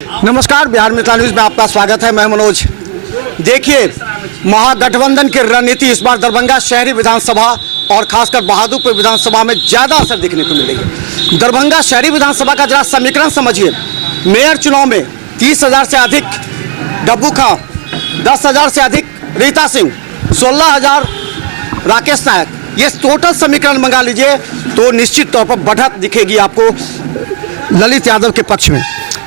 नमस्कार, बिहार मिथिला न्यूज़ में आपका स्वागत है। मैं मनोज। देखिए, महागठबंधन की रणनीति इस बार दरभंगा शहरी विधानसभा और खासकर बहादुरपुर विधानसभा में ज़्यादा असर दिखने को मिलेगी। दरभंगा शहरी विधानसभा का जरा समीकरण समझिए। मेयर चुनाव में 30,000 से अधिक डब्बू खां, 10,000 से अधिक रीता सिंह, 16,000 राकेश नायक, ये टोटल समीकरण मंगा लीजिए तो निश्चित तौर पर बढ़त दिखेगी आपको ललित यादव के पक्ष में।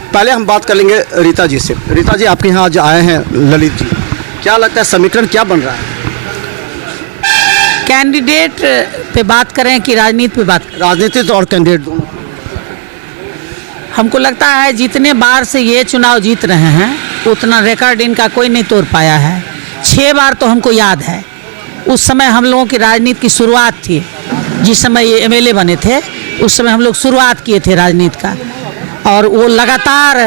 पहले हम बात कर लेंगे रीता जी से। रीता जी, आपके यहाँ आज आए हैं ललित जी, क्या लगता है समीकरण क्या बन रहा है? कैंडिडेट पे बात करें कि राजनीति पे बात करें? राजनीति और कैंडिडेट दोनों। हमको लगता है जितने बार से ये चुनाव जीत रहे हैं उतना रिकॉर्ड इनका कोई नहीं तोड़ पाया है। 6 बार तो हमको याद है। उस समय हम लोगों की राजनीति की शुरुआत थी, जिस समय ये एमएलए बने थे उस समय हम लोग शुरुआत किए थे राजनीति का। और वो लगातार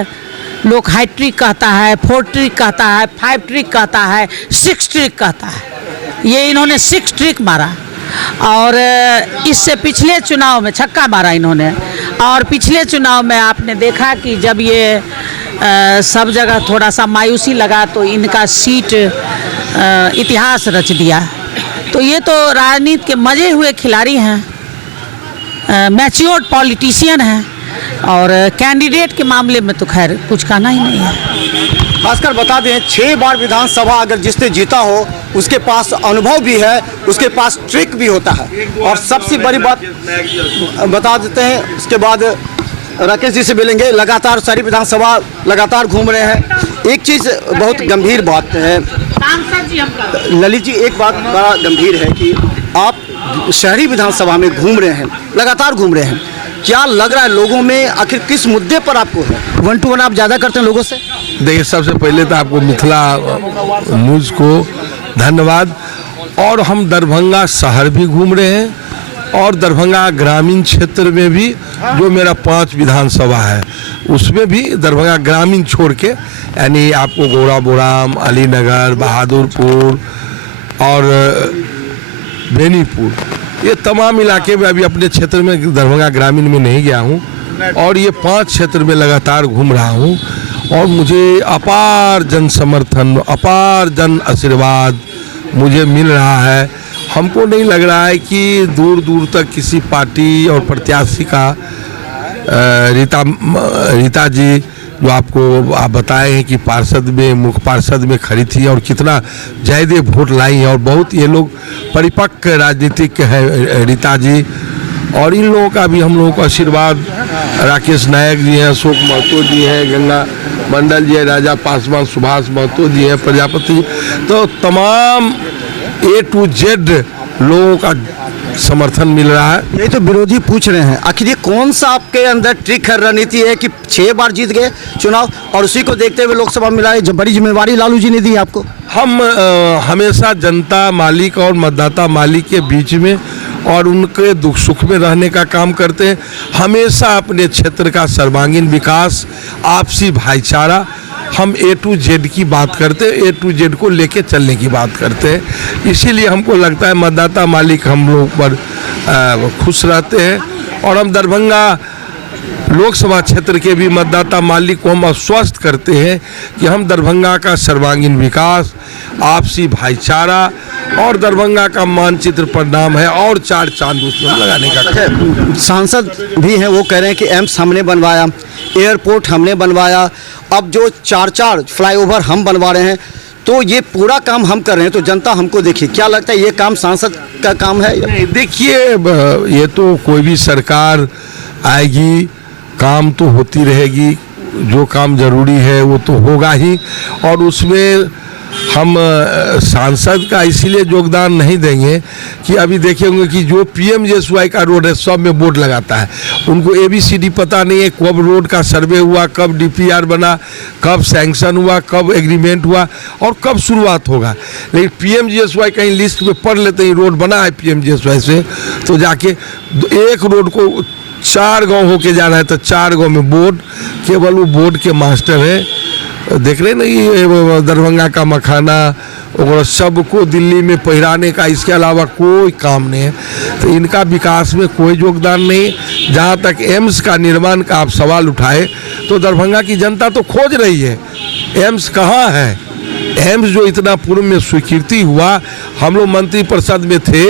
लोग हाई ट्रिक कहता है, 4 ट्रिक कहता है, 5 ट्रिक कहता है, 6 ट्रिक कहता है। ये इन्होंने 6 ट्रिक मारा और इससे पिछले चुनाव में छक्का मारा इन्होंने। और पिछले चुनाव में आपने देखा कि जब ये सब जगह थोड़ा सा मायूसी लगा तो इनका सीट इतिहास रच दिया। तो ये तो राजनीति के मजे हुए खिलाड़ी हैं, मैच्योर्ड पॉलिटिशियन हैं। और कैंडिडेट के मामले में तो खैर कुछ कहना ही नहीं है। खासकर बता दें, 6 बार विधानसभा अगर जिसने जीता हो उसके पास अनुभव भी है, उसके पास ट्रिक भी होता है। और सबसे बड़ी बात बता देते हैं, उसके बाद राकेश जी से मिलेंगे। लगातार शहरी विधानसभा लगातार घूम रहे हैं। एक चीज़ बहुत गंभीर बात है ललित जी, एक बात बड़ा गंभीर है कि आप शहरी विधानसभा में घूम रहे हैं, लगातार घूम रहे हैं। क्या लग रहा है लोगों में आखिर किस मुद्दे पर आपको है? 1-to-1 आप ज़्यादा करते हैं लोगों से? देखिए, सबसे पहले तो आपको मिथिला न्यूज़ को धन्यवाद। और हम दरभंगा शहर भी घूम रहे हैं और दरभंगा ग्रामीण क्षेत्र में भी, जो मेरा 5 विधानसभा है उसमें भी दरभंगा ग्रामीण छोड़ के, यानी आपको गोरा बोराम, अलीनगर, बहादुरपुर और बेनीपुर, ये तमाम इलाके में अभी अपने क्षेत्र में दरभंगा ग्रामीण में नहीं गया हूँ। और ये 5 क्षेत्र में लगातार घूम रहा हूँ और मुझे अपार जन समर्थन, अपार जन आशीर्वाद मुझे मिल रहा है। हमको नहीं लग रहा है कि दूर दूर तक किसी पार्टी और प्रत्याशी का रीता जी, जो आपको आप बताए हैं कि पार्षद में, मुख्य पार्षद में खड़ी थी और कितना ज़्यादा वोट लाई हैं। और बहुत ये लोग परिपक्व राजनीतिक है रीता जी। और इन लोगों का भी हम लोगों को आशीर्वाद, राकेश नायक जी हैं, अशोक महतो जी हैं, गंगा मंडल जी हैं, राजा पासवान, सुभाष महतो जी हैं, प्रजापति जी, तो तमाम A to Z लोगों का समर्थन मिल रहा है। यही तो विरोधी पूछ रहे हैं, आखिर ये कौन सा आपके अंदर ट्रिक है, रणनीति है कि 6 बार जीत गए चुनाव और उसी को देखते हुए लोकसभा मिला? जब बड़ी जिम्मेवारी लालू जी ने दी आपको। हम हमेशा जनता मालिक और मतदाता मालिक के बीच में और उनके दुख सुख में रहने का काम करते हैं। हमेशा अपने क्षेत्र का सर्वांगीण विकास, आपसी भाईचारा, हम A to Z की बात करते हैं, A to Z को लेके चलने की बात करते हैं। इसीलिए हमको लगता है मतदाता मालिक हम लोग पर खुश रहते हैं। और हम दरभंगा लोकसभा क्षेत्र के भी मतदाता मालिक को हम आश्वस्त करते हैं कि हम दरभंगा का सर्वांगीण विकास, आपसी भाईचारा और दरभंगा का मानचित्र पर नाम है और 4 चांद उसमें लगाने का। सांसद भी हैं, वो कह रहे हैं कि एम्स हमने बनवाया, एयरपोर्ट हमने बनवाया, अब जो 4 फ्लाईओवर हम बनवा रहे हैं, तो ये पूरा काम हम कर रहे हैं, तो जनता हमको देखिए। क्या लगता है ये काम सांसद का काम है? देखिए, ये तो कोई भी सरकार आएगी, काम तो होती रहेगी, जो काम जरूरी है वो तो होगा ही। और उसमें हम सांसद का इसीलिए योगदान नहीं देंगे कि अभी देखे होंगे कि जो PMJSY का रोड है सब में बोर्ड लगाता है, उनको ABCD पता नहीं है, कब रोड का सर्वे हुआ, कब DPR बना, कब सैंक्शन हुआ, कब एग्रीमेंट हुआ और कब शुरुआत होगा। लेकिन PMJSY कहीं लिस्ट में पढ़ लेते हैं रोड बना है PMJSY से, तो जाके एक रोड को 4 गांव होके जाना है तो 4 गांव में बोर्ड, केवल वो बोर्ड के मास्टर है। देख रहे नहीं, दरभंगा का मखाना और सबको दिल्ली में पहराने का, इसके अलावा कोई काम नहीं है। तो इनका विकास में कोई योगदान नहीं। जहाँ तक एम्स का निर्माण का आप सवाल उठाए तो दरभंगा की जनता तो खोज रही है एम्स कहाँ है। एम्स जो इतना पूर्व में स्वीकृति हुआ, हम लोग मंत्री परिषद में थे,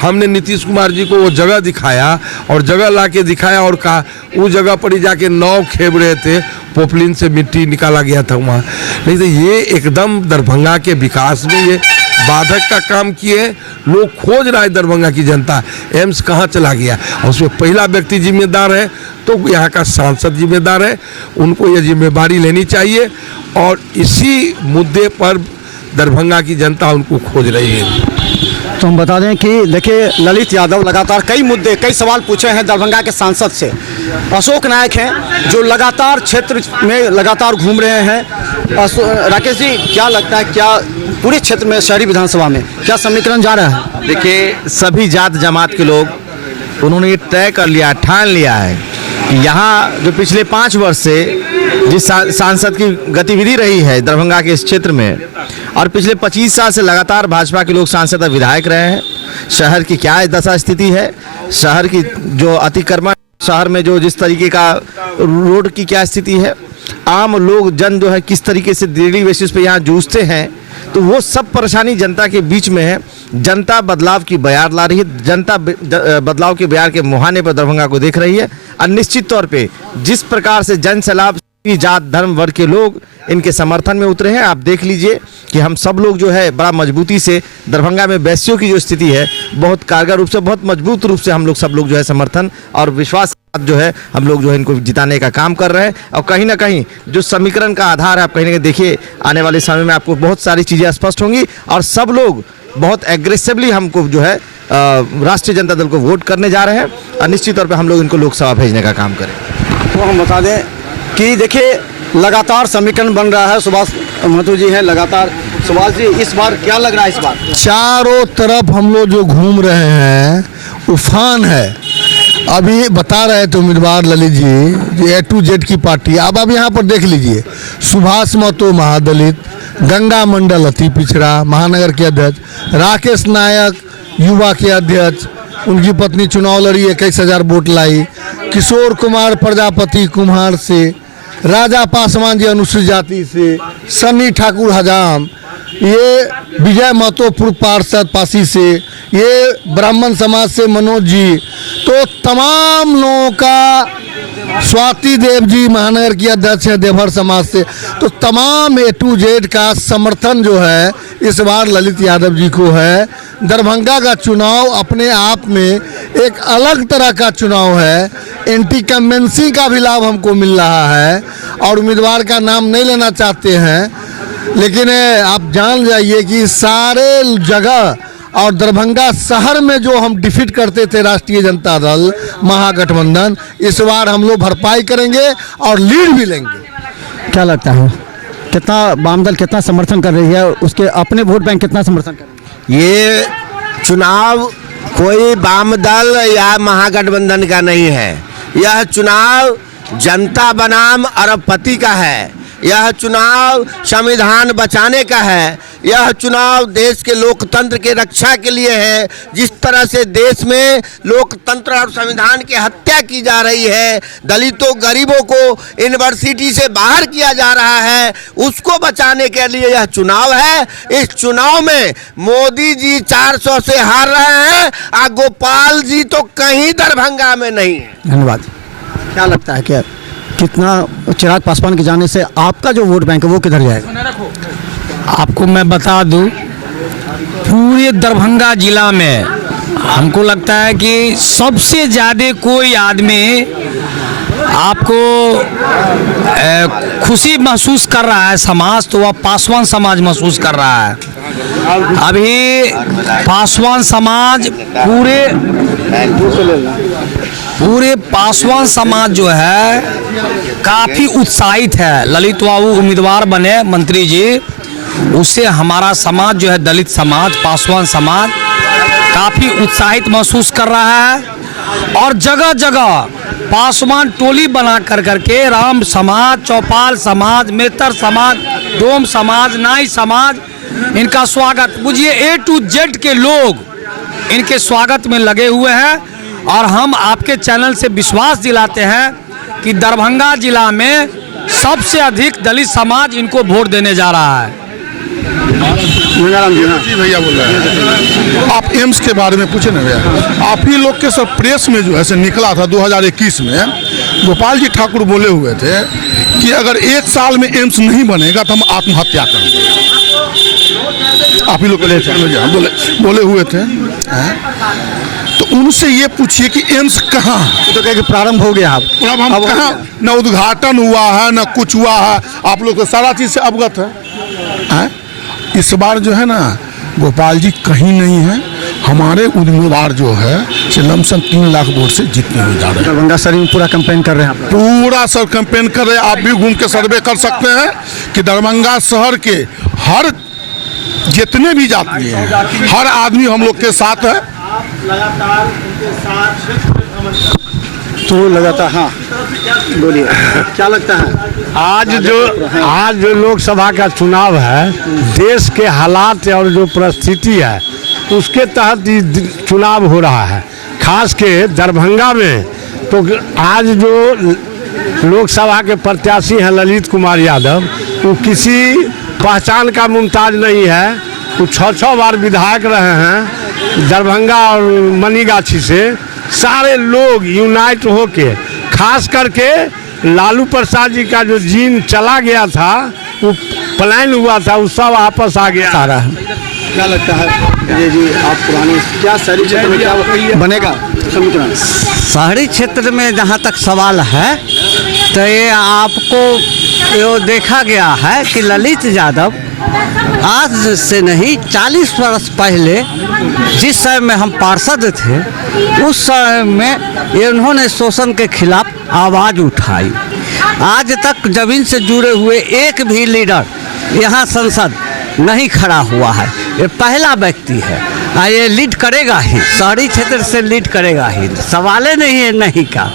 हमने नीतीश कुमार जी को वो जगह दिखाया और जगह ला के दिखाया और कहा उस जगह पर ही जाके नाव खेप रहे थे, पोपलिन से मिट्टी निकाला गया था वहाँ। नहीं तो ये एकदम दरभंगा के विकास में ये बाधक का काम किए। लोग खोज रहा है दरभंगा की जनता एम्स कहाँ चला गया, और उसमें पहला व्यक्ति जिम्मेदार है तो यहाँ का सांसद जिम्मेदार है, उनको ये जिम्मेदारी लेनी चाहिए और इसी मुद्दे पर दरभंगा की जनता उनको खोज रही है। तो हम बता दें कि देखिए ललित यादव लगातार कई मुद्दे कई सवाल पूछे हैं दरभंगा के सांसद से। अशोक नायक हैं जो लगातार क्षेत्र में लगातार घूम रहे हैं। राकेश जी क्या लगता है, क्या पूरे क्षेत्र में शहरी विधानसभा में क्या समीकरण जा रहा है? देखिए सभी जात जमात के लोग उन्होंने ये तय कर लिया, ठान लिया है कि यहाँ जो पिछले 5 वर्ष से जिस सांसद की गतिविधि रही है दरभंगा के इस क्षेत्र में, और पिछले 25 साल से लगातार भाजपा के लोग सांसद और विधायक रहे हैं। शहर की क्या दशा स्थिति है, शहर की जो अतिक्रमण, शहर में जो जिस तरीके का रोड की क्या स्थिति है, आम लोग जन जो है किस तरीके से डेली बेसिस पे यहाँ जूझते हैं, तो वो सब परेशानी जनता के बीच में है। जनता बदलाव की बयार ला रही है, जनता बदलाव के बयार के मुहाने पर दरभंगा को देख रही है। और निश्चित तौर पे जिस प्रकार से जन सैलाब जात धर्म वर्ग के लोग इनके समर्थन में उतरे हैं, आप देख लीजिए कि हम सब लोग जो है बड़ा मजबूती से दरभंगा में वैश्यों की जो स्थिति है बहुत कारगर रूप से, बहुत मजबूत रूप से हम लोग सब लोग जो है समर्थन और विश्वास जो है हम लोग जो है इनको जिताने का काम कर रहे हैं। और कहीं ना कहीं जो समीकरण का आधार है, आप कहीं ना कहीं देखिए आने वाले समय में आपको बहुत सारी चीज़ें स्पष्ट होंगी और सब लोग बहुत एग्रेसिवली हमको जो है राष्ट्रीय जनता दल को वोट करने जा रहे हैं और निश्चित तौर पर हम लोग इनको लोकसभा भेजने का काम करें। तो हम बता दें कि देखिए लगातार समीकरण बन रहा है। सुभाष महतो जी हैं लगातार। सुभाष जी इस बार क्या लग रहा है? इस बार चारों तरफ हम लोग जो घूम रहे हैं उफान है। अभी बता रहे थे उम्मीदवार Lalit ji A to Z की पार्टी, अब यहाँ पर देख लीजिए सुभाष महतो महादलित, गंगा मंडल अति पिछड़ा महानगर के अध्यक्ष, राकेश नायक युवा के अध्यक्ष, उनकी पत्नी चुनाव लड़ी 21,000 वोट लाई, किशोर कुमार प्रजापति कुम्हार से, राजा पासवान जी अनुसूचित जाति से, सन्नी ठाकुर हजाम, ये विजय महतो पूर्व पार्षद पासी से, ये ब्राह्मण समाज से मनोज जी, तो तमाम लोगों का, स्वाति देव जी महानगर की अध्यक्ष है देवहर समाज से, तो तमाम A to Z का समर्थन जो है इस बार ललित यादव जी को है। दरभंगा का चुनाव अपने आप में एक अलग तरह का चुनाव है, एंटी कमेंसी का भी लाभ हमको मिल रहा है और उम्मीदवार का नाम नहीं लेना चाहते हैं, लेकिन आप जान जाइए कि सारे जगह और दरभंगा शहर में जो हम डिफीट करते थे राष्ट्रीय जनता दल महागठबंधन, इस बार हम लोग भरपाई करेंगे और लीड भी लेंगे। क्या लगता है कितना वाम दल कितना समर्थन कर रही है, उसके अपने वोट बैंक कितना समर्थन कर रही है? ये चुनाव कोई वाम दल या महागठबंधन का नहीं है, यह चुनाव जनता बनाम अरबपति का है, यह चुनाव संविधान बचाने का है, यह चुनाव देश के लोकतंत्र के रक्षा के लिए है। जिस तरह से देश में लोकतंत्र और संविधान की हत्या की जा रही है, दलितों गरीबों को यूनिवर्सिटी से बाहर किया जा रहा है, उसको बचाने के लिए यह चुनाव है। इस चुनाव में मोदी जी 400 से हार रहे हैं और गोपाल जी तो कहीं दरभंगा में नहीं है। धन्यवाद। क्या लगता है क्या कितना चिराग पासवान के जाने से आपका जो वोट बैंक है वो किधर जाएगा? आपको मैं बता दूं, पूरे दरभंगा जिला में हमको लगता है कि सबसे ज़्यादा कोई आदमी आपको खुशी महसूस कर रहा है समाज, तो वह पासवान समाज महसूस कर रहा है। अभी पासवान समाज पूरे पासवान समाज जो है काफ़ी उत्साहित है। ललित बाबू उम्मीदवार बने मंत्री जी, उससे हमारा समाज जो है दलित समाज, पासवान समाज काफ़ी उत्साहित महसूस कर रहा है और जगह जगह पासवान टोली बना करके राम समाज, चौपाल समाज, मेहतर समाज, डोम समाज, नाई समाज इनका स्वागत, बुझिए A to Z के लोग इनके स्वागत में लगे हुए हैं। और हम आपके चैनल से विश्वास दिलाते हैं कि दरभंगा जिला में सबसे अधिक दलित समाज इनको वोट देने जा रहा है। जी भैया बोल रहे हैं। आप एम्स के बारे में पूछे ना भैया, आप ही लोग के सब प्रेस में जो है से निकला था 2021 में, गोपाल जी ठाकुर बोले हुए थे कि अगर 1 साल में एम्स नहीं बनेगा तो हम आत्महत्या करेंगे। आप ही लोग बोले हुए थे। तो उनसे ये पूछिए कि एम्स कहाँ है? तो कहेंगे प्रारंभ हो गया। अब हम कहाँ, न उद्घाटन हुआ है न कुछ हुआ है। आप लोग तो सारा चीज़ से अवगत है। इस बार जो है ना गोपाल जी कहीं नहीं है। हमारे उम्मीदवार जो है से लमसम 3 लाख वोट से जीतने हुए जा रहे हैं। दरभंगा शहर में पूरा कैंपेन कर रहे हैं आप? पूरा सर कैंपेन कर रहे हैं। आप भी घूम के सर्वे कर सकते हैं कि दरभंगा शहर के हर जितने भी जाति हैं, हर आदमी हम लोग के साथ है। तो लगातार, हाँ बोलिए, क्या लगता है आज जो लोकसभा का चुनाव है, देश के हालात और जो परिस्थिति है उसके तहत चुनाव हो रहा है। खास के दरभंगा में तो आज जो लोकसभा के प्रत्याशी हैं ललित कुमार यादव, वो किसी पहचान का मुमताज नहीं है। वो 6 बार विधायक रहे हैं दरभंगा और मनीगाछी से। सारे लोग यूनाइट होके, खास करके लालू प्रसाद जी का जो जीन चला गया था, वो प्लान हुआ था, वो सब वापस आ गया। सारा क्या लगता है जी आप पुराने क्या शहरी क्षेत्र में क्या बनेगा समीकरण? शहरी क्षेत्र में जहाँ तक सवाल है तो ये आपको ये देखा गया है कि ललित यादव आज से नहीं 40 वर्ष पहले जिस समय में हम पार्षद थे, उस समय में ये उन्होंने शोषण के खिलाफ आवाज़ उठाई। आज तक जमीन से जुड़े हुए एक भी लीडर यहाँ संसद नहीं खड़ा हुआ है। ये पहला व्यक्ति है। ये लीड करेगा ही, शहरी क्षेत्र से लीड करेगा ही, सवाल नहीं है नहीं का।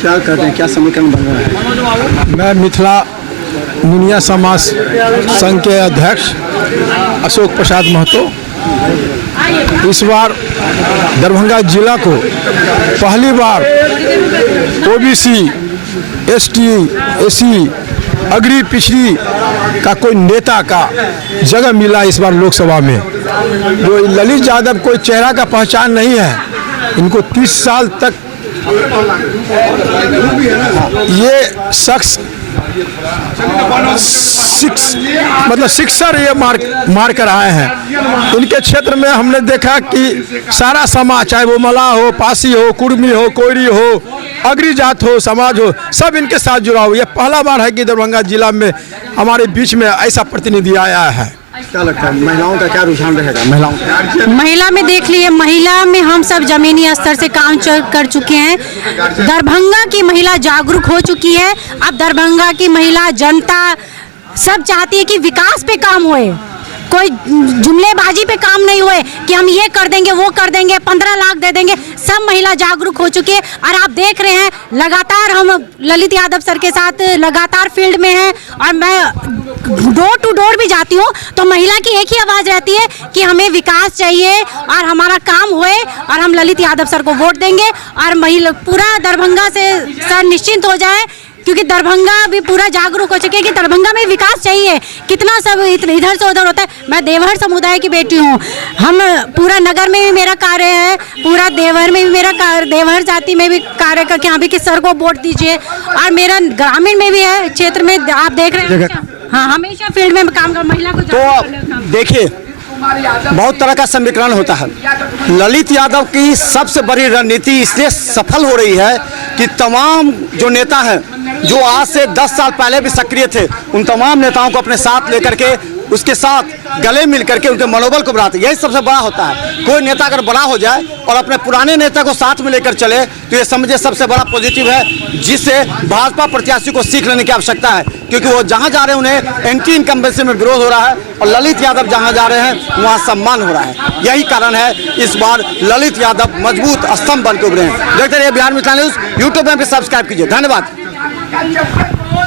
क्या कहते हैं, क्या समीकरण बन रहा है? मैं मिथिला मुनिया समाज संघ के अध्यक्ष अशोक प्रसाद महतो इस बार दरभंगा जिला को पहली बार ओबीसी, एसटी, एसी, अगड़ी पिछड़ी का कोई नेता का जगह मिला इस बार लोकसभा में। जो ललित यादव कोई चेहरा का पहचान नहीं है, इनको 30 साल तक ये शख्स शिक्षर ये मार कर आए हैं। इनके क्षेत्र में हमने देखा कि सारा समाज, चाहे वो मलाह हो, पासी हो, कुर्मी हो, कोयरी हो, अगरी जात हो, समाज हो, सब इनके साथ जुड़ा हुआ। ये पहला बार है कि दरभंगा जिला में हमारे बीच में ऐसा प्रतिनिधि आया है। क्या लगता है महिलाओं का क्या रुझान रहेगा? महिला में देख लिए, महिला में हम सब जमीनी स्तर से काम कर चुके हैं। दरभंगा की महिला जागरूक हो चुकी है। अब दरभंगा की महिला जनता सब चाहती है कि विकास पे काम होए, कोई जुमलेबाजी पे काम नहीं हुए कि हम ये कर देंगे वो कर देंगे 15 लाख दे देंगे। सब महिला जागरूक हो चुकी है और आप देख रहे हैं लगातार हम ललित यादव सर के साथ लगातार फील्ड में हैं और मैं डोर टू डोर भी जाती हूँ तो महिला की एक ही आवाज़ रहती है कि हमें विकास चाहिए और हमारा काम होए और हम ललित यादव सर को वोट देंगे और महिला पूरा दरभंगा से सर निश्चिंत हो जाए, क्योंकि दरभंगा भी पूरा जागरूक हो चुके हैं कि दरभंगा में विकास चाहिए। कितना सब इधर से उधर होता है। मैं देवहर समुदाय की बेटी हूँ। हम पूरा नगर में भी मेरा कार्य है, पूरा देवहर में भी मेरा कार्य, देवहर जाति में भी कार्य करके यहाँ भी कि सर को वोट दीजिए और मेरा ग्रामीण में भी है क्षेत्र में। आप देख रहे हैं, हाँ हमेशा फील्ड में काम कर महिला को। तो देखिए बहुत तरह का समीकरण होता है। ललित यादव की सबसे बड़ी रणनीति इसलिए सफल हो रही है कि तमाम जो नेता हैं जो आज से 10 साल पहले भी सक्रिय थे, उन तमाम नेताओं को अपने साथ लेकर के उसके साथ गले मिल करके उनके मनोबल को बढ़ाते। यही सबसे बड़ा होता है। कोई नेता अगर बड़ा हो जाए और अपने पुराने नेता को साथ में लेकर चले तो ये समझे सबसे बड़ा पॉजिटिव है, जिससे भाजपा प्रत्याशी को सीख लेने की आवश्यकता है, क्योंकि वो जहां जा रहे हैं उन्हें एंटी इनकम्बेंसी में विरोध हो रहा है और ललित यादव जहां जा रहे हैं वहां सम्मान हो रहा है। यही कारण है इस बार ललित यादव मजबूत स्तंभ बन के उभरे हैं। देखते रहिए बिहार मिथिला न्यूज़। यूट्यूब में भी सब्सक्राइब कीजिए। धन्यवाद।